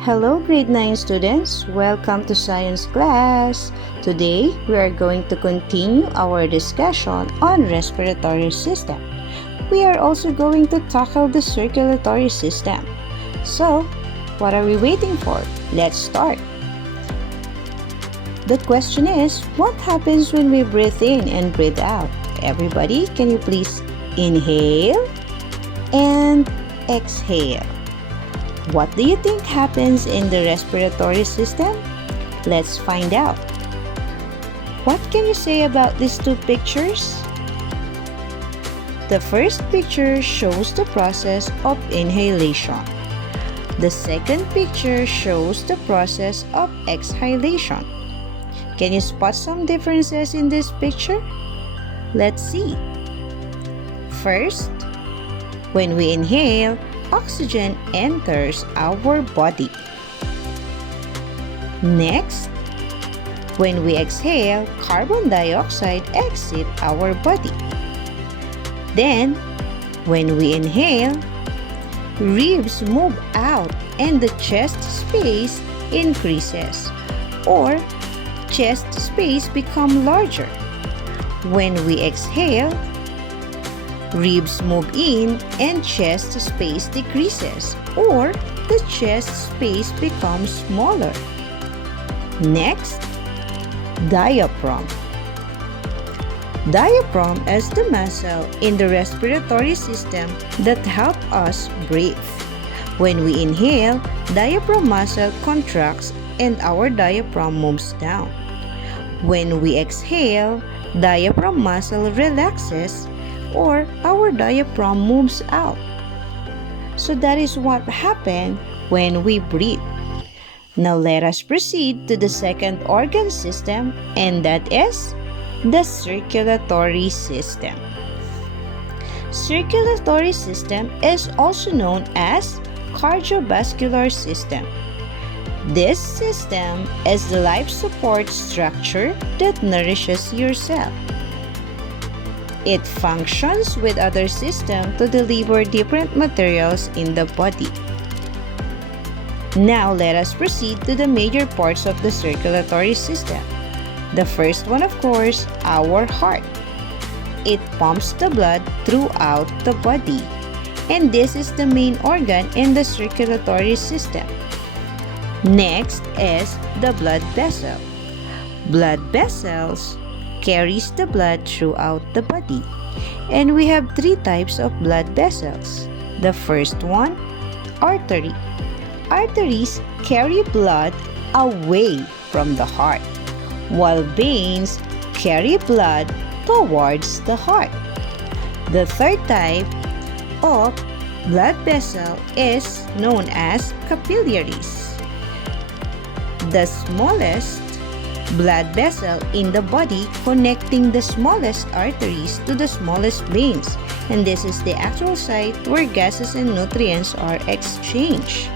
Hello grade 9 students, welcome to science class. Today we are going to continue our discussion on respiratory system. We are also going to tackle the circulatory system. So, what are we waiting for? Let's start. The question is, what happens when we breathe in and breathe out? Everybody, can you please inhale and exhale? What do you think happens in the respiratory system? Let's find out. What can you say about these two pictures? The first picture shows the process of inhalation. The second picture shows the process of exhalation. Can you spot some differences in this picture? Let's see. First, when we inhale, oxygen enters our body. Next, when we exhale, carbon dioxide exits our body. Then, when we inhale, ribs move out and the chest space increases, or chest space becomes larger. When we exhale, ribs move in and chest space decreases, or the chest space becomes smaller. Next, diaphragm. Diaphragm is the muscle in the respiratory system that help us breathe. When we inhale, diaphragm muscle contracts and our diaphragm moves down. When we exhale, diaphragm muscle relaxes or our diaphragm moves out. So that is what happens when we breathe. Now let us proceed to the second organ system, and that is the circulatory system. Circulatory system is also known as cardiovascular system. This system is the life support structure that nourishes your cell. It functions with other systems to deliver different materials in the body. Now let us proceed to the major parts of the circulatory system. The first one, of course, our heart. It pumps the blood throughout the body, and this is the main organ in the circulatory system. Next is the blood vessel. Blood vessels carries the blood throughout the body. And we have three types of blood vessels. The first one, artery. Arteries carry blood away from the heart, while veins carry blood towards the heart. The third type of blood vessel is known as capillaries. The smallest blood vessel in the body connecting the smallest arteries to the smallest veins, and this is the actual site where gases and nutrients are exchanged.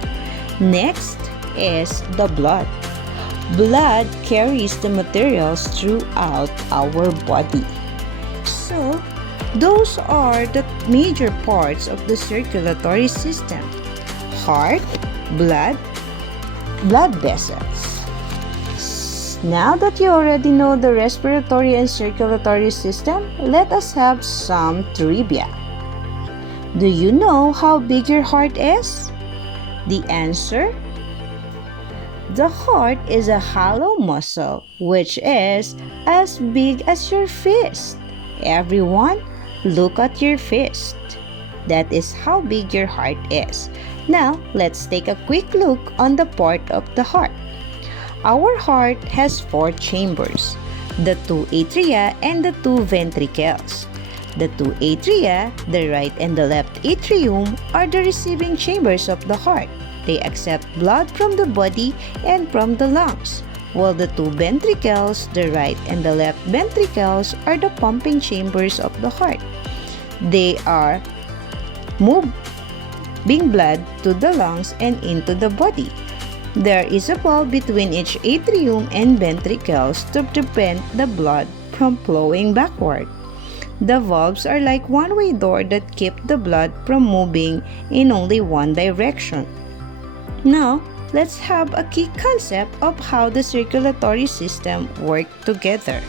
Next is the blood. Blood carries the materials throughout our body. So, those are the major parts of the circulatory system: heart, blood vessels. Now that you already know the respiratory and circulatory system, let us have some trivia. Do you know how big your heart is? The answer? The heart is a hollow muscle which is as big as your fist. Everyone, look at your fist. That is how big your heart is. Now, let's take a quick look on the part of the heart. Our heart has four chambers, the two atria and the two ventricles. The two atria, the right and the left atrium, are the receiving chambers of the heart. They accept blood from the body and from the lungs, while the two ventricles, the right and the left ventricles, are the pumping chambers of the heart. They are moving blood to the lungs and into the body. There is a valve between each atrium and ventricles to prevent the blood from flowing backward. The valves are like one-way door that keep the blood from moving in only one direction. Now, let's have a key concept of how the circulatory system works together.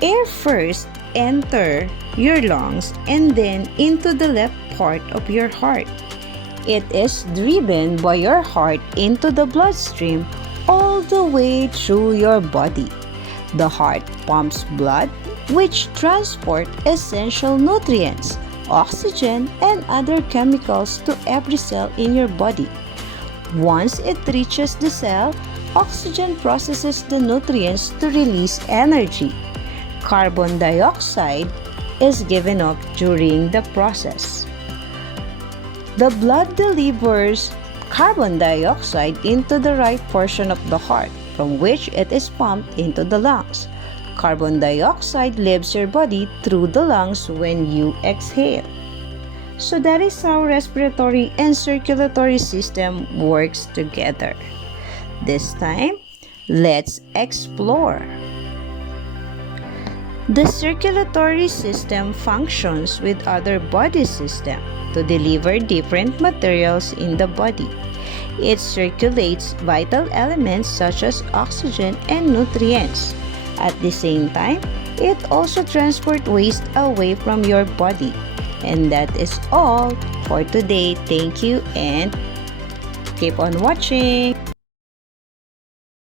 Air first enter your lungs and then into the left part of your heart. It is driven by your heart into the bloodstream all the way through your body. The heart pumps blood, which transport essential nutrients, oxygen, and other chemicals to every cell in your body. Once it reaches the cell, oxygen processes the nutrients to release energy. Carbon dioxide is given off during the process. The blood delivers carbon dioxide into the right portion of the heart, from which it is pumped into the lungs. Carbon dioxide leaves your body through the lungs when you exhale. So that is how respiratory and circulatory system works together. This time, let's explore. The circulatory system functions with other body systems to deliver different materials in the body. It circulates vital elements such as oxygen and nutrients. At the same time, it also transports waste away from your body. And that is all for today. Thank you and keep on watching.